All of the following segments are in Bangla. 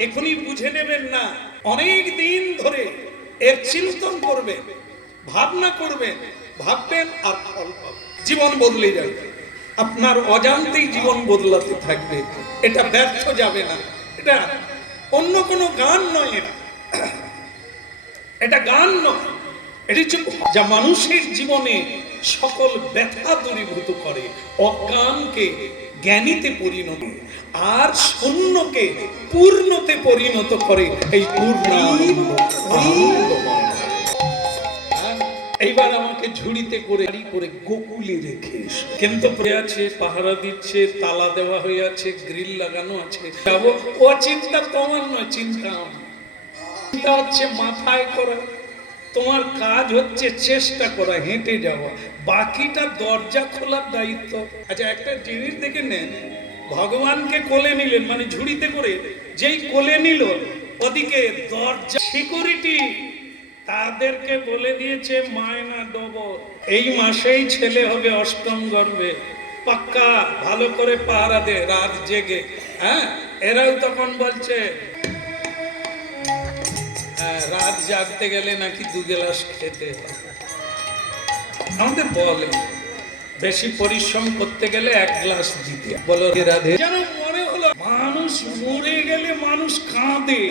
এখনই বুঝে নেবেন না। অনেক দিন ধরে এর চিন্তন করবেন, ভাবনা করবেন, ভাববেন আর ফল জীবন বদলে যাবে। আপনার অজান্তেই জীবন বদলাতে থাকবে। এটা ব্যর্থ যাবে না। এটা অন্য কোনো গান নয় এটা। এটা গান নয়। এটি যা মানুষের জীবনে সকল ব্যথা দূরীভূত করে, অজ্ঞানকে জ্ঞানীতে পরিণত, আর শূন্যকে পূর্ণতে পরিণত করে। এই পূর্ণ এইবার আমাকে ঝুড়িতে করে করে গোকুলে রেখে কিন্তু আছে, পাহারা দিচ্ছে, তালা দেওয়া হয়ে আছে, গ্রিল লাগানো আছে। ও চিন্তা তোমার নয়, চিন্তা চিন্তা হচ্ছে মাথায় করা। তোমার কাজ হচ্ছে চেষ্টা করা, হেঁটে যাওয়া। বাকিটা দরজা খোলার দায়িত্ব। আচ্ছা একটা জিনিস দেখে নেন। ভগবানকে কোলে নিলেন মানে ঝুড়িতে করে। যেই কোলে নিল, ওদিকে দরজা সিকিউরিটি তাদেরকে বলে দিয়েছে, মায়না ডবল এই মাসেই ছেলে হবে অষ্টম গর্ভে। পাক্কা, ভালো করে পাহারা দে, রাত জেগে। হ্যাঁ এরাও তখন বলছে রাত জাগতে গেলে নাকি দু গ্লাস খেতে। আমাদের বলে, বেশি পরিশ্রম করতে গেলে এক গ্লাস দিতে বলো রাধে যেন মনে হলো, মানুষ মরে গেলে মানুষ কাঁদে,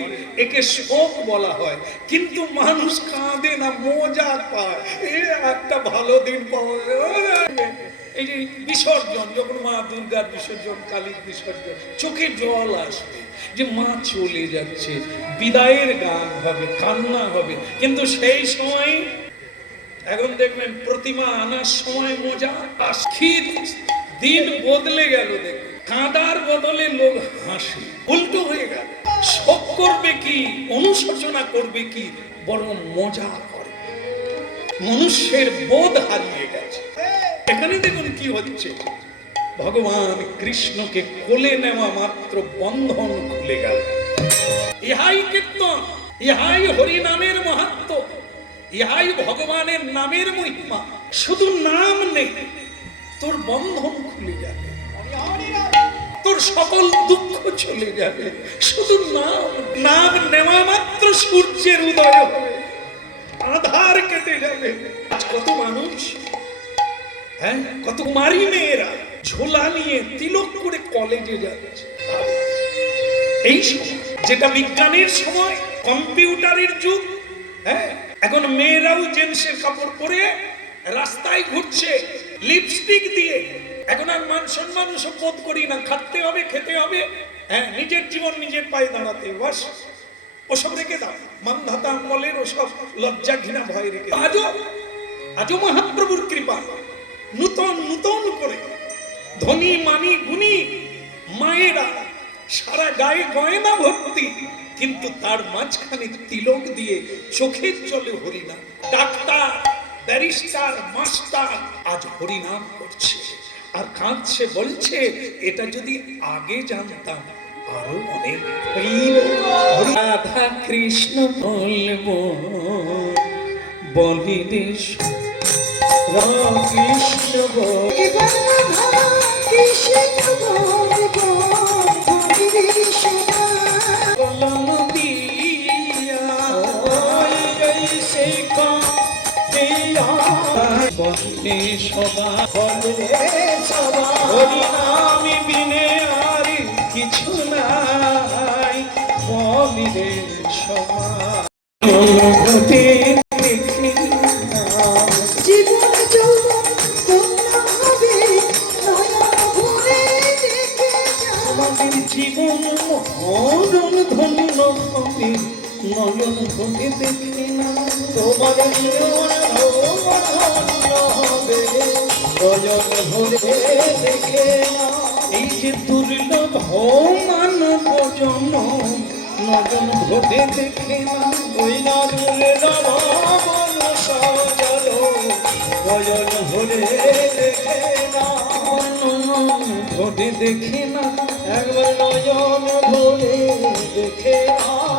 একে শোক বলা হয়। কিন্তু মানুষ কাঁদে না, মজা পায়। এ একটা ভালো দিন পাওয়া। এই যে বিসর্জন, যখন মা দুর্গার বিসর্জন, কালীর বিসর্জন, চোখে জল আসবে। যে মা চলে যাচ্ছে, বিদায়ের গান হবে, কান্না হবে। কিন্তু সেই সময়, এখন দেখবেন প্রতিমা আনার সময় মজা আশির দিন বদলে গেল দেখবেন কাঁদার বদলে লোক হাসি। উল্টো হয়ে গেল। শোক করবে কি, অনুশোচনা করবে কি, বরং মজা করে। মনুষ্যের বোধ হারিয়ে গেছে। এখানে দেখুন কি হচ্ছে। ভগবান কৃষ্ণকে কোলে নেওয়া মাত্র বন্ধন খুলে গেল। ইহাই কীর্তন, ইহাই হরি নামের মাহাত্ম, ইহাই ভগবানের নামের মহিমা। শুধু নাম নেই, তোর বন্ধন খুলে যাবে, তোর সকল দুঃখ চলে যাবে। শুধু নাম নাম নেওয়া মাত্র সূর্যের উদয় আধার কেটে যাবে। আজ কত মানুষ হ্যাঁ কত মারি মেয়েরা। ঝোলা নিয়ে তিলক করে কলেজে যাচ্ছে। এই যেটা বিজ্ঞানের সময়, কম্পিউটারের যুগ হ্যাঁ? এখন মেয়েরাও জেন্সের কাপড় পরে রাস্তায় ঘুরছে, লিপস্টিক দিয়ে। এখন আর মান সম্মান বোধ করি না, খাটতে হবে, খেতে হবে হ্যাঁ? নিজের জীবন নিজের পায়ে দাঁড়াতে বাস। ওসব রেখে দাও। মানধাতা আমলের ওসব লজ্জা ঘৃণা ভয় রেখে। আজও আজও মহাপ্রভুর কৃপা। নূতন নূতন করে ধনী মানি গুণী, মায়েরা সারা গায়ে গয়না ভর্তি, কিন্তু তার মাঝখানে তিলক দিয়ে চোখের জলে হরিনাম। ডাক্তার, ব্যারিস্টার, মাস্টার, আজ হরিনাম করছে। আর কাঁদছে, বলছে, এটা যদি আগে জানতাম, আরও অনেক রাধা কৃষ্ণ বলব বলিরে রামকৃষ্ণ বল এবার রাধা কৃষ্ণ বন্দে সদা রে সবা হরি বিনে আর কিছু নাই বলি রে নয়ন দেখি না, তোমার হবে। ভরে দেখে এই যে দুর্লভ মানব জন্ম নয়ন ভরে না ওই নবন সজল। নয়ন ভরে নাও ভরে দেখে না, একবার নয়ন ভরে দেখে আমি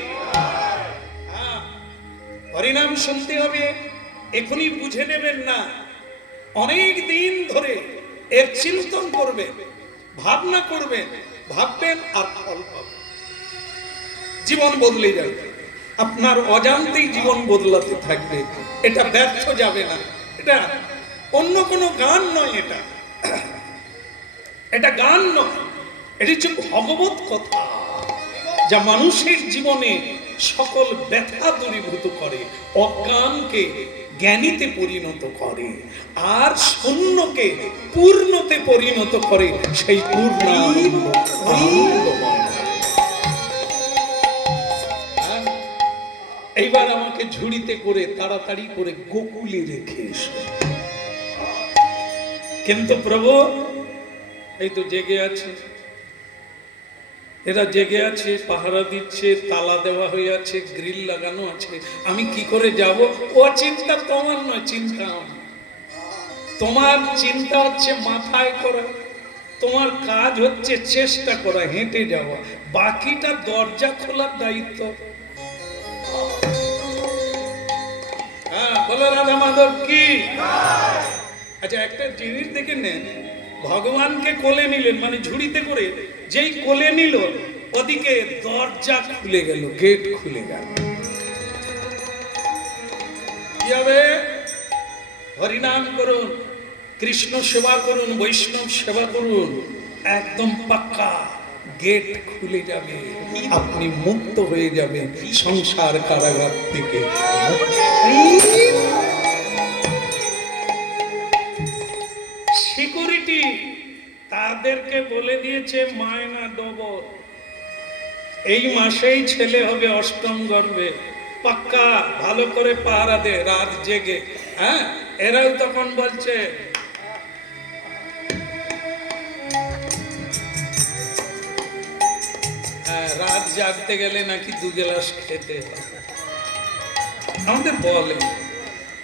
হরিনাম শুনতে হবে, এখনই বুঝে নেবেন না। অনেক দিন ধরে এর চিন্তন করবে ভাবনা করবেন, ভাববেন আর ফল পাবেন। জীবন বদলে যাবে। আপনার অজান্তেই জীবন বদলাতে থাকবে। এটা ব্যর্থ যাবে না। এটা অন্য কোনো গান নয় এটা। এটা গান নয়। এটি হচ্ছে ভগবত কথা। যা মানুষের জীবনে সকল ব্যথা দূরীভূত করে, অজ্ঞানকে জ্ঞানীতে পরিণত করে, আর শূন্যকে পূর্ণতে পরিণত করে, সেই হ্যাঁ? এইবার আমাকে ঝুড়িতে করে, তাড়াতাড়ি করে গোকুলে রেখে এসো। কিন্তু প্রভু, এই তো জেগে আছে। এরা জেগে আছে, পাহারা দিচ্ছে, তালা দেওয়া হয়ে আছে, গ্রিল লাগানো আছে। আমি কি করে যাব? ও চিন্তা তোমার নয়, চিন্তা আমার। তোমার চিন্তা হচ্ছে মাথায় করা। তোমার কাজ হচ্ছে চেষ্টা করা, হেঁটে যাওয়া। বাকিটা দরজা খোলার দায়িত্ব। হ্যাঁ বলো রাধা মাধব, কি? আচ্ছা একটা জিনিস দেখে নেন। ভগবানকে কোলে নিলেন মানে ঝুড়িতে করে যেই কোলে নিল, ওদিকে দরজা খুলে গেল, গেট খুলে গেল। হরিনাম করুন, কৃষ্ণ সেবা করুন, বৈষ্ণব সেবা করুন, একদম পাক্কা, গেট খুলে যাবে, আপনি মুক্ত হয়ে যাবেন সংসার কারাগার থেকে। সিকিউরিটি তাদেরকে বলে দিয়েছে মায়না ডবল এই মাসেই ছেলে হবে অষ্টম গর্ভে। পাক্কা ভালো করে পাহারা দে রাত জেগে। হ্যাঁ এরাও তখন বলছে হ্যাঁ, রাত জাগতে গেলে নাকি দু গ্লাস খেতে আমাদের বলে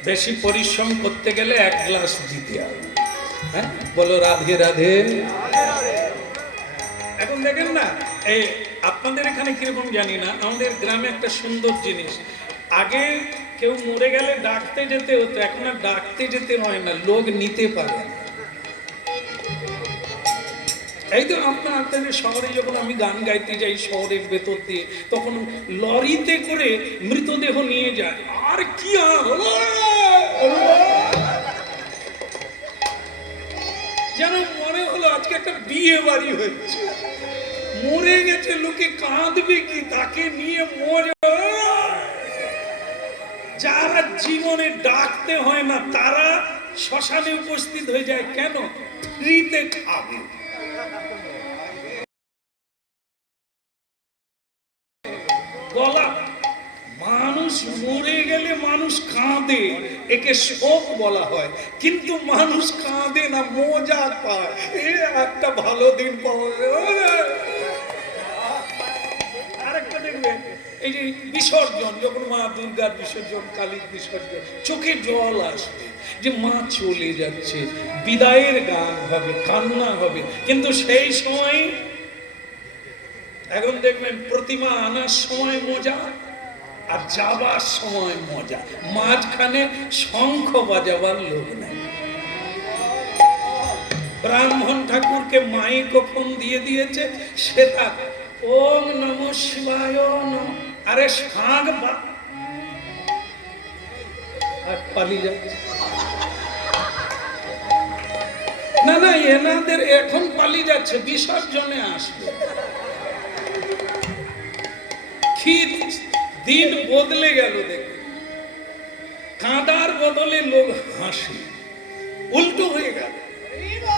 বেশি পরিশ্রম করতে গেলে এক গ্লাস দিতে হবে। হ্যাঁ বলো রাধে রাধে। এখন দেখেন না, এই আপনাদের এখানে কীরকম জানি না, আমাদের গ্রামে একটা সুন্দর জিনিস। আগে কেউ মরে গেলে ডাকতে যেতে হতো, এখন আর ডাকতে যেতে হয় না, লোক নিতে পারে। এই তো আপনার, আপনাদের শহরে যখন আমি গান গাইতে যাই শহরের ভেতর দিয়ে, তখন লরিতে করে মৃতদেহ নিয়ে যায়। আর কি আর যেন মনে হলো আজকে একটা বিয়ে বাড়ি হচ্ছে মরে গেছে, লোকে কাঁদবে কি? তাকে নিয়ে মরে যারা জীবনে ডাকতে হয় না, তারা শ্মশানে উপস্থিত হয়ে যায়। কেন? ফ্রিতে খাবে। গলা, মানুষ মরে গেলে মানুষ কাঁদে। একে শোক বলা হয়। কিন্তু মানুষ কাঁদে না, মজা পায়। এ একটা ভালো দিন পাওয়া। আরেকটা দেখবেন এই যে বিসর্জন, যখন মা দুর্গার বিসর্জন, কালীর বিসর্জন, চোখে জল আসবে যে মা চলে যাচ্ছে। বিদায়ের গান হবে, কান্না হবে। কিন্তু সেই সময়, এখন দেখবেন প্রতিমা আনার সময় মজা আর যাবার সময় মজা। মাঝখানে শঙ্খ বাজাবার লোক নাই। ব্রাহ্মণ ঠাকুরকে মাইক্রোফোন দিয়ে দিয়েছে? সে তার ওম নম শিবায় আরে শাঁখ বা। না না, এনাদের এখন পালিয়ে যাচ্ছে, বিসর্জনে আসবে। দিন বদলে গেল দেখুন কাঁদার বদলে লোক হাসে। উল্টো হয়ে গেল।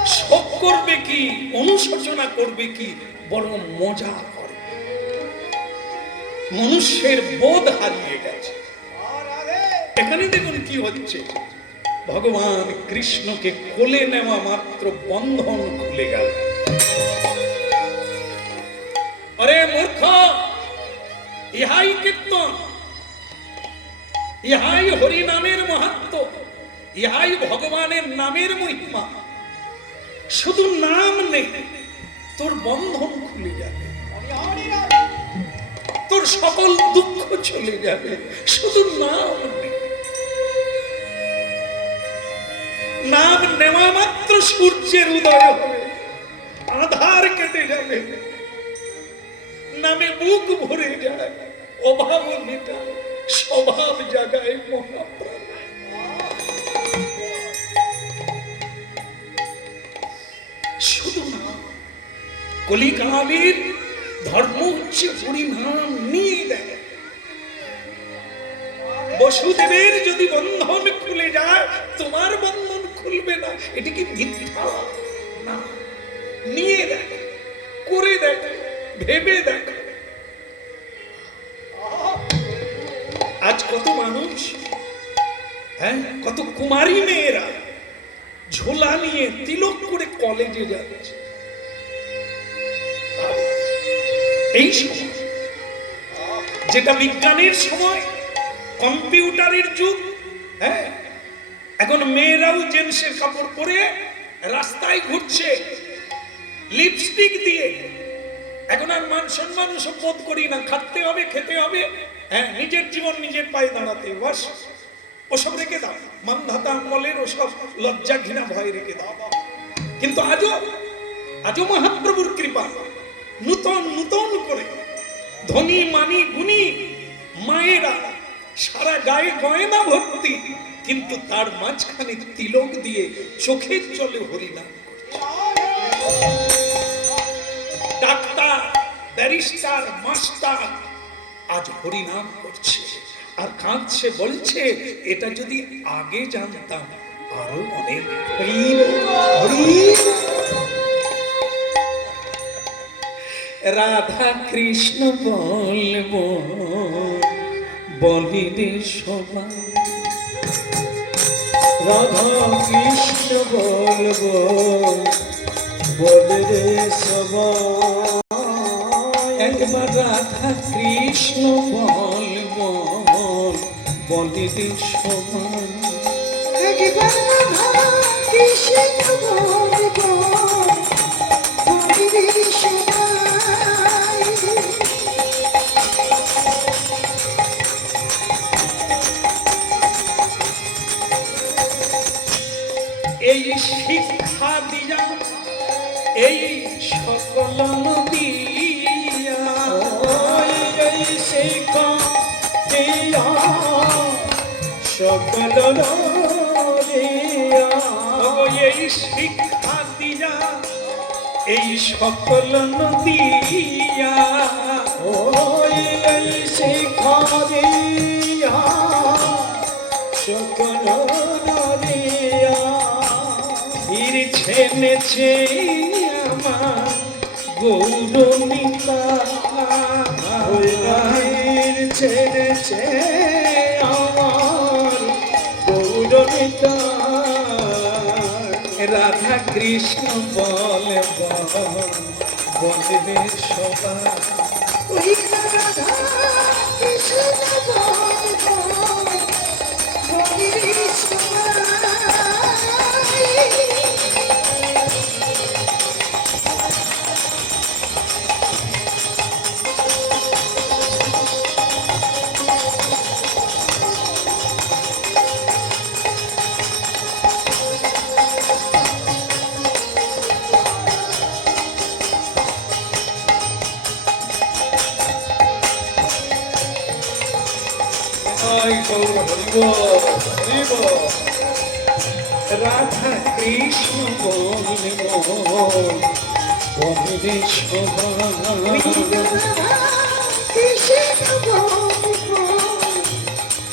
শোক করবে কি, অনুশোচনা করবে কি বরং মজা করে। মনুষ্যের বোধ হারিয়ে গেছে। এখানে দেখুন কি হচ্ছে। ভগবান কৃষ্ণকে কোলে নেওয়া মাত্র বন্ধন খুলে গেল। আরে মূর্খ! ইহাই কীর্তন, ইহাই হরি নামের মাহাত্ম, ইহাই ভগবানের নামের মহিমা শুধু নাম নেই, তোর বন্ধন খুলে যাবে, তোর সকল দুঃখ চলে যাবে, শুধু নাম। নাম নেওয়া মাত্র সূর্যের উদয় হবে, আধার কেটে যাবে নামে বুক ভরে যায়, অভাব মেটায়, স্বভাব জাগায় মহাপ্রাণ শুধু নাম কলিকালের ধর্ম হচ্ছে নিয়ে দেয়। বসুদেবের যদি বন্ধন খুলে যায়, তোমার বন্ধন খুলবে না, এটি কি মিথ্যা? না, নিয়ে দেখ করে দেখ ভেবে দেখ। আজ কত মানুষ হ্যাঁ কত কুমারী মেয়েরা ঝোলা নিয়ে তিলক করে কলেজে যাচ্ছে। এই সময়, যেটা বিজ্ঞানের সময়, কম্পিউটারের যুগ হ্যাঁ এখন মেয়েরাও জেন্সের কাপড় পরে রাস্তায় ঘুরছে, লিপস্টিক দিয়ে এখন আর মান সম্মান ওসব বোধ করি না। খাটতে হবে, খেতে হবে। হ্যাঁ নিজের জীবন নিজের পায়ে দাঁড়াতে বাস। ওসব রেখে দাও। মানধাতা আমলের ওসব লজ্জা ঘৃণা ভয় রেখে দাও। কিন্তু আজও আজও মহাপ্রভুর কৃপা। নূতন নূতন করে ধনী, মানি, গুণী মায়েরা সারা গায়ে গয়না ভর্তি, কিন্তু তার মাঝখানে তিলক দিয়ে চোখের জলে হরিনাম ব্যারিস্টার মাস্টার আজ হরিনাম করছে আর কাঁদছে, বলছে, এটা যদি আগে জানতাম, আরও অনেক রাধা কৃষ্ণ বলব বলিরে সবাই। রাধা কৃষ্ণ বলব বলে সবাই। একবার রাধা কৃষ্ণ বল বল বলিরে সবাই একবার রাধা কৃষ্ণ বল বলিরে এই শিক্ষা দিয়া এই সকল দিয়া ওই এই শিক্ষা দিয়া সকল দিয়া ফির ছেনেছে আমার গৌরমিতা ছেড়েছে আমার রাধা কৃষ্ণ বলে বলবে সবাই। রাধা কৃষ্ণ বলব রাধা কৃষ্ণ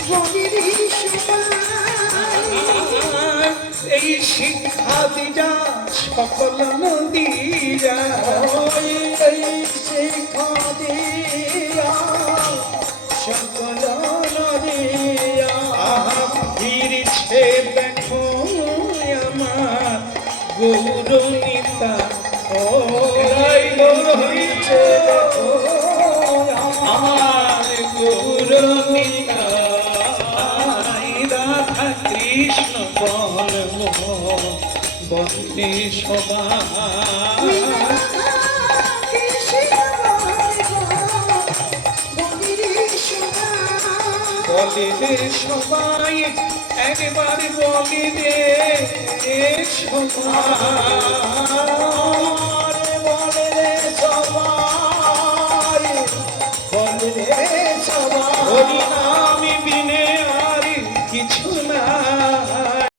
সবাই এই শিক্ষা দিয়া সকল নদীরা এই শিক্ষা দিয়া সকল গৌরমিতা ও এই গৌর হরিছে দেখো আমার গৌরমিতা কৃষ্ণ বল বন্দে সবাই। বলে সবাই একবার বলে সবাই।